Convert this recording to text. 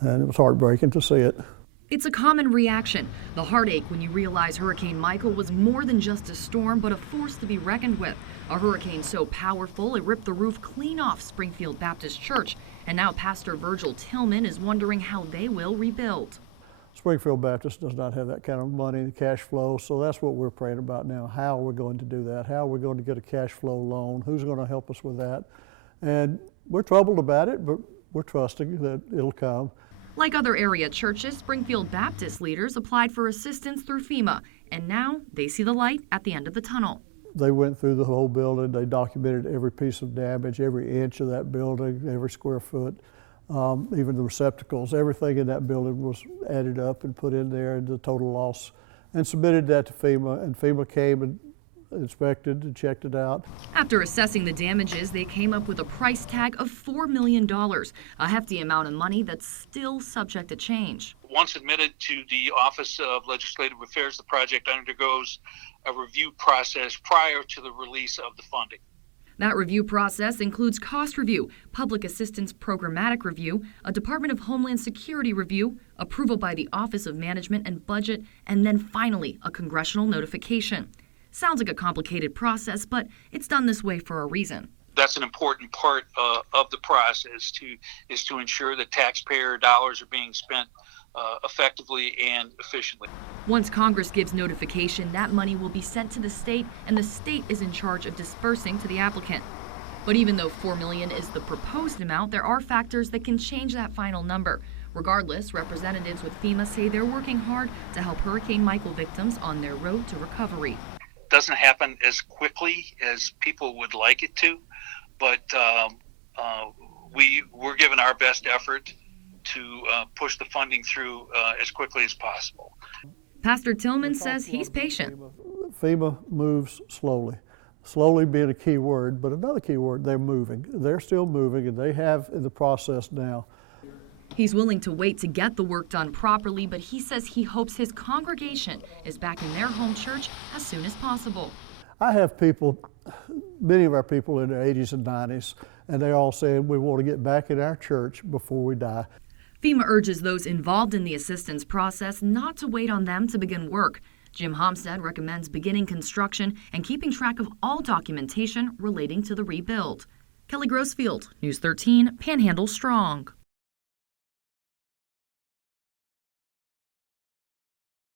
and it was heartbreaking to see it. It's a common reaction, the heartache when you realize Hurricane Michael was more than just a storm, but a force to be reckoned with. A hurricane so powerful it ripped the roof clean off Springfield Baptist Church, and now Pastor Virgil Tillman is wondering how they will rebuild. Springfield Baptist does not have that kind of money, cash flow, so that's what we're praying about now. How are we going to do that? How are we going to get a cash flow loan? Who's going to help us with that? And we're troubled about it, but we're trusting that it'll come. Like other area churches, Springfield Baptist leaders applied for assistance through FEMA, and now they see the light at the end of the tunnel. They went through the whole building. They documented every piece of damage, every inch of that building, every square foot, even the receptacles. Everything in that building was added up and put in there, and the total loss, and submitted that to FEMA, and FEMA came and inspected and checked it out. After assessing the damages, they came up with a price tag of $4 million, a hefty amount of money that's still subject to change. Once admitted to the Office of Legislative Affairs, the project undergoes a review process prior to the release of the funding. That review process includes cost review, public assistance programmatic review, a Department of Homeland Security review, approval by the Office of Management and Budget, and then finally a congressional notification. Sounds like a complicated process, but it's done this way for a reason. That's an important part of the process is to ensure that taxpayer dollars are being spent effectively and efficiently. Once Congress gives notification, that money will be sent to the state, and the state is in charge of dispersing to the applicant. But even though $4 million is the proposed amount, there are factors that can change that final number. Regardless, representatives with FEMA say they're working hard to help Hurricane Michael victims on their road to recovery. Doesn't happen as quickly as people would like it to, but we're giving our best effort to push the funding through as quickly as possible. Pastor Tillman says he's patient. FEMA moves slowly. Slowly being a key word, but another key word, they're moving. They're still moving, and they have in the process now. He's willing to wait to get the work done properly, but he says he hopes his congregation is back in their home church as soon as possible. I have people, many of our people in their 80s and 90s, and they all say we want to get back in our church before we die. FEMA urges those involved in the assistance process not to wait on them to begin work. Jim Homstead recommends beginning construction and keeping track of all documentation relating to the rebuild. Kelly Grossfield, News 13, Panhandle Strong.